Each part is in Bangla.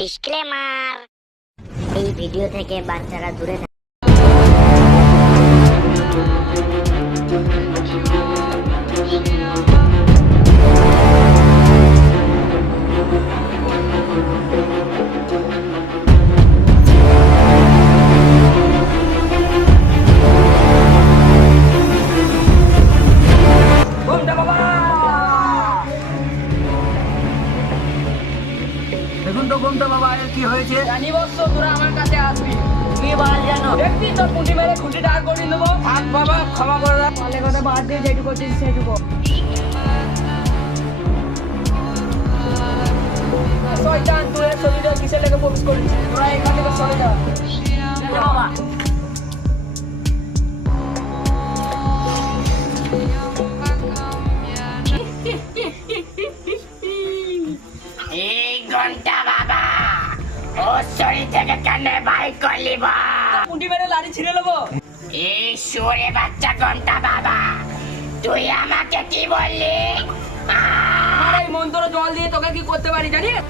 ডিসক্লেমার, এই ভিডিও থেকে বাচ্চারা দূরে থাকুন। দেখুন তো ঘুমটা বাবা, এর কি হয়েছে? জানি বৎস, তোরা আমার কাছে আসবি, কি বল জানো? দেখবি তোর পুঁটি মেরে খুঁটি ডাক করে দেবো। থাক বাবা, ক্ষমা করে দাও, মালে কথা বাদ দিয়ে যেটুকু করছিস সেটুকু। শয়তান, তুই এর শরীরে কিসের লেগে প্রবেশ করেছিস? তোরা এখান থেকে সরে যা। যা বাবা। এই ঘন্টা বাবা, ও শরীর থেকে কেন বাই করলি বা? পুঁটি মেরে লাড়ি ছিঁড়ে নেবো। এই সুরে বাচ্চা ঘন্টা বাবা, তুই আমাকে কি বললি? আর এই মন্ত্র জল দিয়ে তোকে কি করতে পারি জানিস?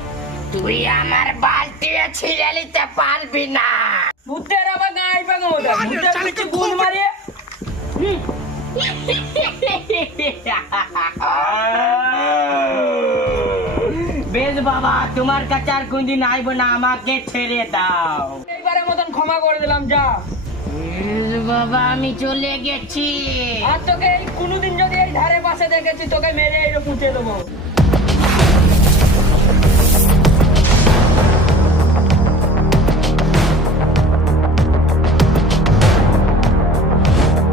তুই আমার বালতি ছিঁড়ে নিতে পারবি না। ভূতের আবার গায়ে পাগো ওটা। ভূতের পিছে গুণ মারিয়ে বেশ বাবা, তোমার কাছে আর কোনদিন আইব না, আমাকে ছেড়ে দাও। এইবারের মতন ক্ষমা করে দিলাম, যা। বেশ বাবা, আমি চলে গেছি। আর তোকে এই কোনোদিন যদি এই ধারে পাশে দেখেছি, তোকে মেরে এই পুঁতে দেবো।